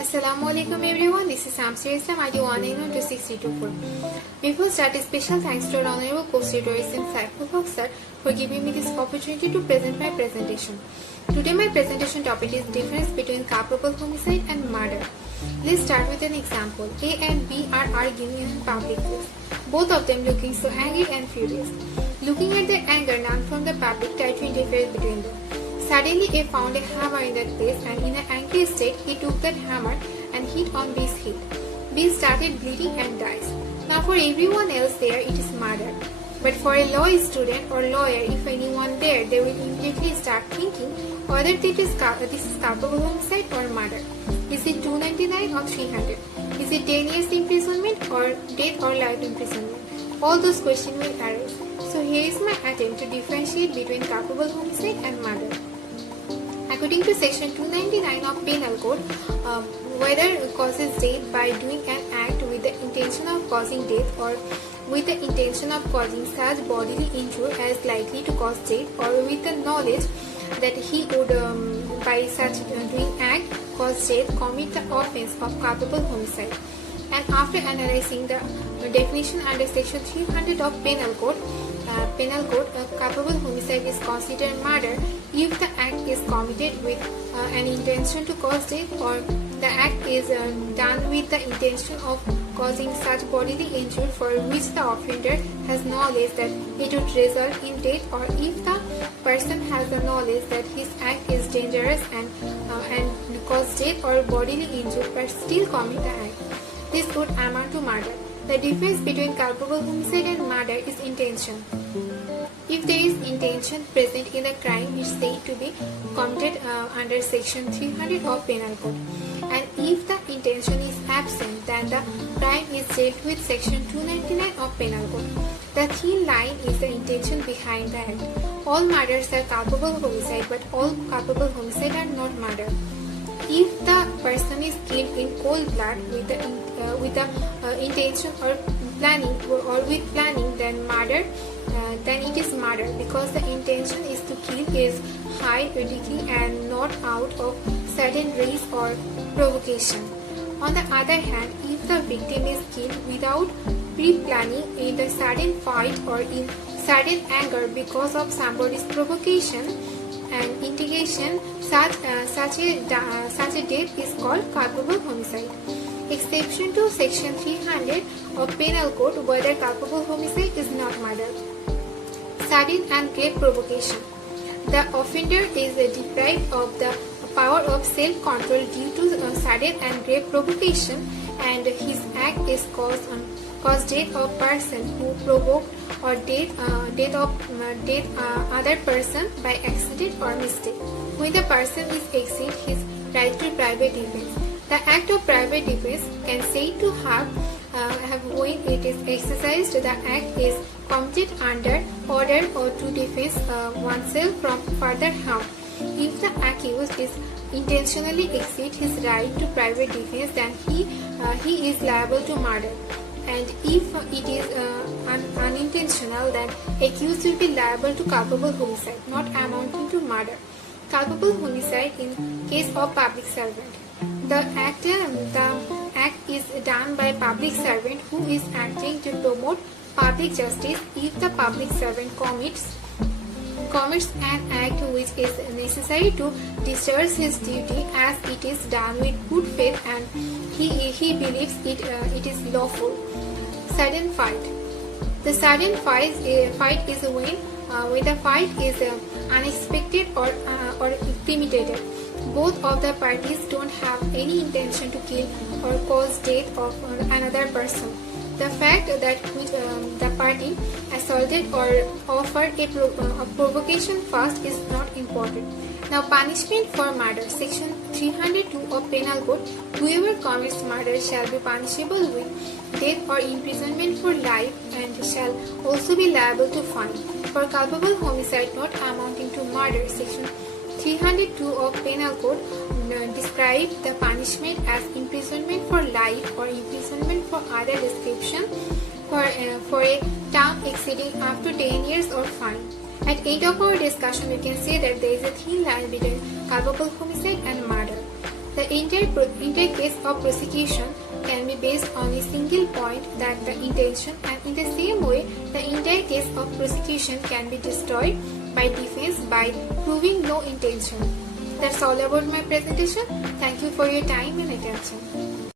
Assalamualaikum everyone, this is Samsir Islam, ID 1912624. Before starting, special thanks to our Honorable Co-Secretary Saiful Haq sir for giving me this opportunity to present my presentation. Today my presentation topic is difference between culpable homicide and murder. Let's start with an example. A and B are arguing in public place, both of them looking so angry and furious. Looking at their anger, none from the public tried to interfere between them. Suddenly, A found a hammer in that place, and in an angry state, he took that hammer and hit on B's head. B started bleeding and dies. Now, for everyone else there, it is murder. But for a law student or lawyer, if anyone there, they will immediately start thinking whether this is culpable homicide or murder. Is it 299 or 300? Is it 10 years imprisonment or death or life imprisonment? All those questions will arise. So here is my attempt to differentiate between culpable homicide and murder. According to section 299 of Penal Code, whether causes death by doing an act with the intention of causing death or with the intention of causing such bodily injury as likely to cause death, or with the knowledge that he would by such doing act cause death, commit the offense of culpable homicide. And after analyzing the definition under section 300 of Penal Code, culpable homicide is considered murder if the act is committed with an intention to cause death, or the act is done with the intention of causing such bodily injury for which the offender has knowledge that it would result in death, or if the person has the knowledge that his act is dangerous and cause death or bodily injury but still commit the act. This would amount to murder. The difference between culpable homicide and murder is intention. If there is intention present in the crime, it is said to be committed under section 300 of Penal Code. And if the intention is absent, then the crime is dealt with section 299 of Penal Code. The thin line is the intention behind the act. All murders are culpable homicide, but all culpable homicide are not murder. If the person is killed in cold blood with the intention or planning or with planning, then murder, then it is murder, because the intention is to kill is high, ridiculous, and not out of sudden rage or provocation. On the other hand, if the victim is killed without pre-planning, in the sudden fight or in sudden anger because of somebody's provocation and instigation, such a death is called culpable homicide. Exception to section 300 of Penal Code, whether culpable homicide is not murder. Sudden and grave provocation. The offender is deprived of the power of self-control due to sudden and grave provocation, and his act is cause death of person who provoked or death other person by accident or mistake. When the person is exceed his right to private defense. The act of private defense can say to have when it is exercised, the act is committed under order or to defend oneself from further harm. If the accused is intentionally exceed his right to private defense, then he is liable to murder. And if it is unintentional, then accused will be liable to culpable homicide, not amounting to murder. Culpable homicide in case of public servant. The act is done by public servant who is acting to promote public justice if the public servant commits an act which is necessary to discharge his duty, as it is done with good faith and he believes it is lawful. Sudden fight. The sudden fight is when the fight is unexpected or premeditated. Both of the parties don't have any intention to kill or cause death of another person. The fact that the party assaulted or offered a provocation first is not important. Now, punishment for murder. Section 302 of Penal Code. Whoever commits murder shall be punishable with death or imprisonment for life, and shall also be liable to fine. For culpable homicide not amounting to murder, Section 302 of Penal Code describes the punishment as imprisonment for life or imprisonment for other description for a term exceeding up to 10 years or fine. At end of our discussion, we can say that there is a thin line between culpable homicide and murder. The entire case of prosecution can be based on a single point, that the intention, and in the same way, the entire case of prosecution can be destroyed by defense by proving no intention. That's all about my presentation. Thank you for your time and attention.